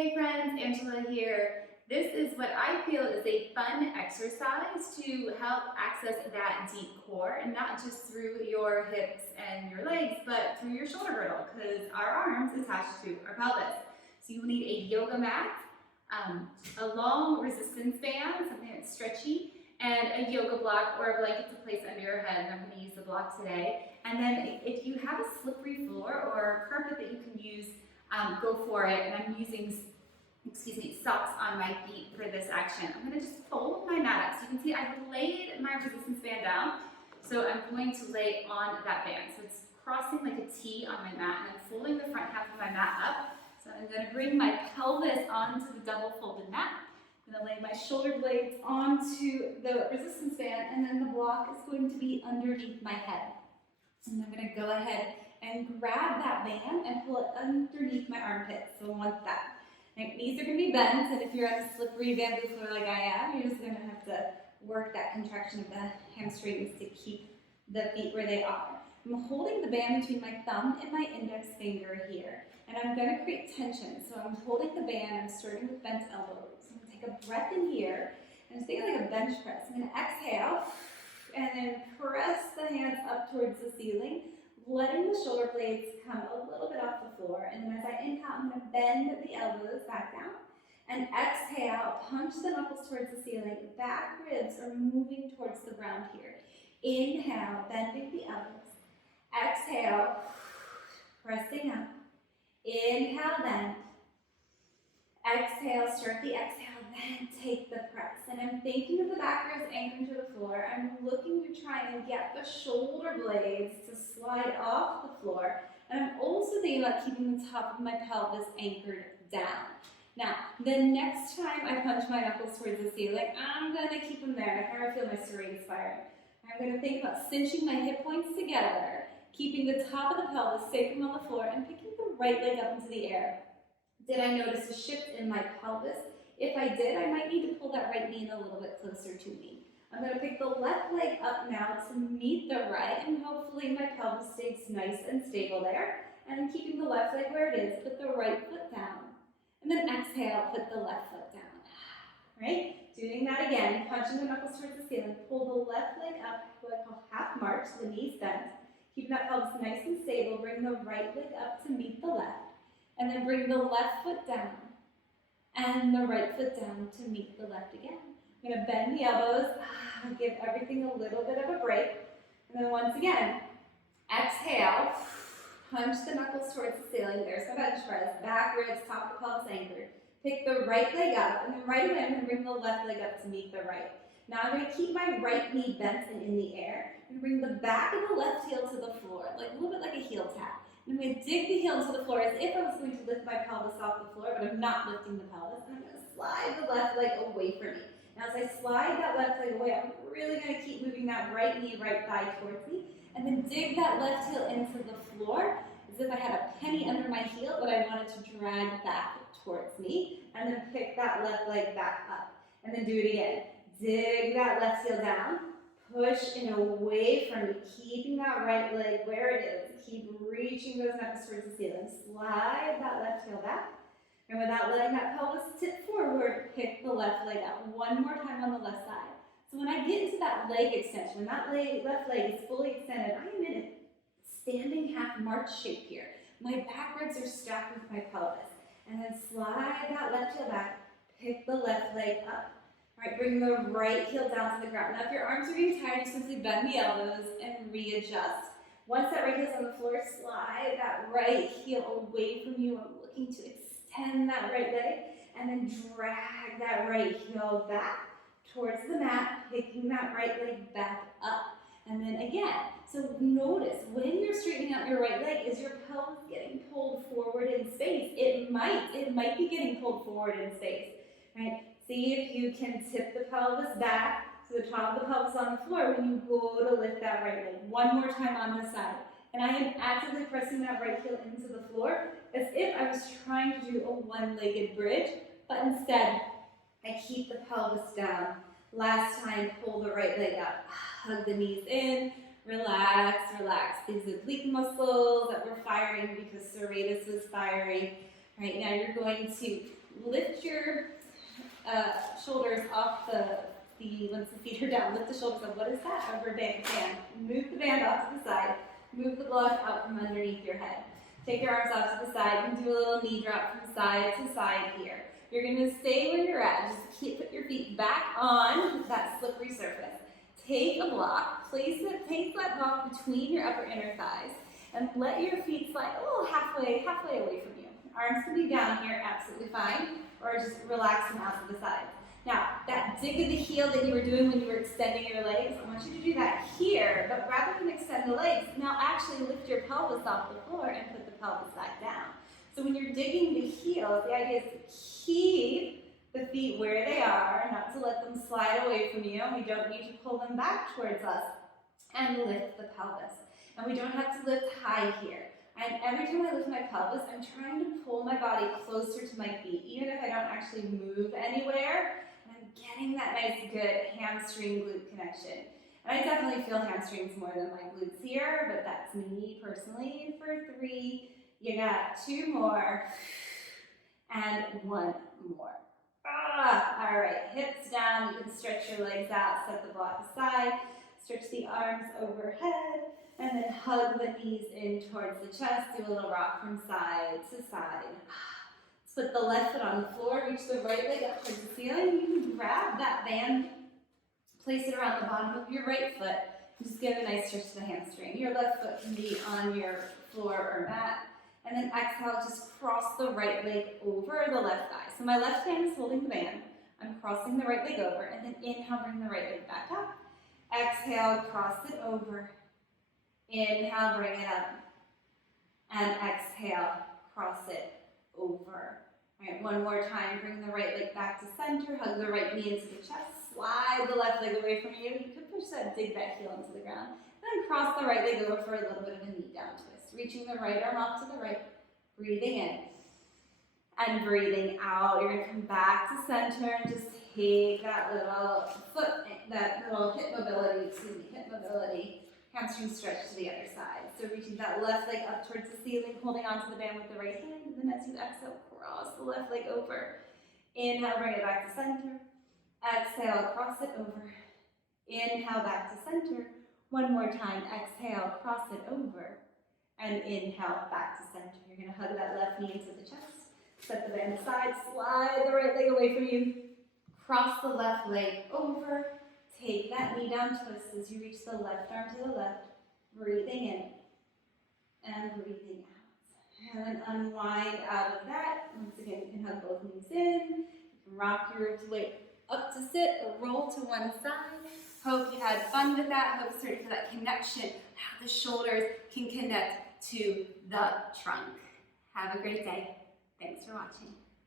Hey friends, Angela here. This is what I feel is a fun exercise to help access that deep core, and not just through your hips and your legs, but through your shoulder girdle, because our arms attached to our pelvis. So you will need a yoga mat, a long resistance band, something that's stretchy, and a yoga block or a blanket to place under your head. And I'm going to use the block today. And then if you have a slippery floor or carpet that you can use, go for it. And I'm using, socks on my feet for this action. I'm going to just fold my mat up. So you can see I've laid my resistance band down. So I'm going to lay on that band. So it's crossing like a T on my mat, and I'm folding the front half of my mat up. So I'm going to bring my pelvis onto the double folded mat. I'm going to lay my shoulder blades onto the resistance band, and then the block is going to be underneath my head. And I'm going to go ahead and grab that band and pull it underneath my armpits. So I want that. My knees are going to be bent, and if you're on a slippery bamboo floor like I am, you're just going to have to work that contraction of the hamstrings to keep the feet where they are. I'm holding the band between my thumb and my index finger here, and I'm going to create tension. So I'm holding the band, I'm starting with bent elbows. I'm going to take a breath in here, and just think like a bench press. I'm going to exhale, and then press the hands up towards the ceiling, letting the shoulder blades come a little bit off the floor. And then as I inhale, I'm going to bend the elbows back down. And exhale, punch the knuckles towards the ceiling. Back ribs are moving towards the ground here. Inhale, bending the elbows. Exhale, pressing up. Inhale, bend. Exhale, start the exhale, then take the press. And I'm thinking of the back ribs anchoring to the floor. I'm looking to try and get the shoulder blades to slide off the floor. And I'm also thinking about keeping the top of my pelvis anchored down. Now, the next time I punch my knuckles towards the ceiling, I'm going to keep them there. I kind of feel my serratus firing. I'm going to think about cinching my hip points together, keeping the top of the pelvis sacrum on the floor, and picking the right leg up into the air. Did I notice a shift in my pelvis? If I did, I might need to pull that right knee in a little bit closer to me. I'm going to pick the left leg up now to meet the right, and hopefully my pelvis stays nice and stable there. And I'm keeping the left leg where it is, put the right foot down. And then exhale, put the left foot down. Right? Doing that again, punching the knuckles towards the ceiling. Pull the left leg up, what I call half march, the knees bent. Keeping that pelvis nice and stable. Bring the right leg up to meet the left. And then bring the left foot down. And the right foot down to meet the left again. I'm going to bend the elbows, give everything a little bit of a break. And then once again, exhale, punch the knuckles towards the ceiling. There's my bench press. Back ribs, top of the pelvis anchored. Pick the right leg up, and then right away I'm going to bring the left leg up to meet the right. Now I'm going to keep my right knee bent and in the air. I'm going to bring the back of the left heel to the floor, like a little bit like a heel tap. I'm going to dig the heel into the floor as if I was going to lift my pelvis off the floor, but I'm not lifting the pelvis. And I'm going to slide the left leg away from me. Now as I slide that left leg away, I'm really going to keep moving that right knee, right thigh towards me, and then dig that left heel into the floor as if I had a penny under my heel, but I wanted to drag back towards me, and then pick that left leg back up. And then do it again. Dig that left heel down, push in away from me, keeping that right leg where it is. Keep reaching those knuckles towards the ceiling. Slide that left heel back. And without letting that pelvis tip forward, pick the left leg up. One more time on the left side. So when I get into that leg extension, when that left leg is fully extended, I am in a standing half march shape here. My back ribs are stacked with my pelvis. And then slide that left heel back. Pick the left leg up. All right, bring the right heel down to the ground. Now if your arms are getting tired, you simply bend the elbows and readjust. Once that right heel's on the floor, slide that right heel away from you. I'm looking to extend that right leg, and then drag that right heel back towards the mat, picking that right leg back up. And then again, so notice when you're straightening out your right leg, is your pelvis getting pulled forward in space? It might be getting pulled forward in space, right? See if you can tip the pelvis back so the top of the pelvis on the floor when you go to lift that right leg. One more time on this side. And I am actively pressing that right heel into the floor as if I was trying to do a one-legged bridge, but instead I keep the pelvis down. Last time, pull the right leg up. Hug the knees in. Relax, relax. These oblique muscles that were firing because serratus was firing. Right now you're going to lift your shoulders off once the feet are down, lift the shoulders up. What is that? Over band. Move the band off to the side. Move the block out from underneath your head. Take your arms off to the side. You can do a little knee drop from side to side here. You're going to stay where you're at. Just put your feet back on that slippery surface. Take a block, place that block between your upper inner thighs, and let your feet slide a little halfway away from you. Arms can be down here, absolutely fine, or just relax them out to the side. Now, that dig of the heel that you were doing when you were extending your legs, I want you to do that here, but rather than extend the legs, now actually lift your pelvis off the floor and put the pelvis back down. So when you're digging the heels, the idea is to keep the feet where they are, not to let them slide away from you. We don't need to pull them back towards us, and lift the pelvis. And we don't have to lift high here. And every time I lift my pelvis, I'm trying to pull my body closer to my feet, even if I don't actually move anywhere. And I'm getting that nice, good hamstring glute connection. And I definitely feel hamstrings more than my glutes here, but that's me personally. For 3, you got 2 more, and 1 more. All right, hips down. You can stretch your legs out, set the block aside, stretch the arms overhead, and then hug the knees in towards the chest. Do a little rock from side to side. Let's put the left foot on the floor, reach the right leg up towards the ceiling. You can grab that band, place it around the bottom of your right foot, and just give a nice stretch to the hamstring. Your left foot can be on your floor or mat. And then exhale, just cross the right leg over the left thigh. So my left hand is holding the band. I'm crossing the right leg over, and then inhale, bring the right leg back up. Exhale, cross it over. Inhale, bring it up. And exhale, cross it over. All right, one more time. Bring the right leg back to center. Hug the right knee into the chest. Slide the left leg away from you. You could push that, dig that heel into the ground. Then cross the right leg over for a little bit of a knee down twist. Reaching the right arm off to the right. Breathing in. And breathing out. You're going to come back to center and just take that little hip mobility, hamstring stretch to the other side. So reaching that left leg up towards the ceiling, holding onto the band with the right hand, and then as you exhale, cross the left leg over. Inhale, bring it back to center. Exhale, cross it over. Inhale, back to center. One more time. Exhale, cross it over. And inhale, back to center. You're going to hug that left knee into the chest. Set the band aside. Slide the right leg away from you. Cross the left leg over. Take that knee down twist as you reach the left arm to the left. Breathing in and breathing out. And then unwind out of that. Once again, you can hug both knees in. You can rock your weight up to sit or roll to one side. Hope you had fun with that. Hope it's ready for that connection, how the shoulders can connect to the trunk. Have a great day. Thanks for watching.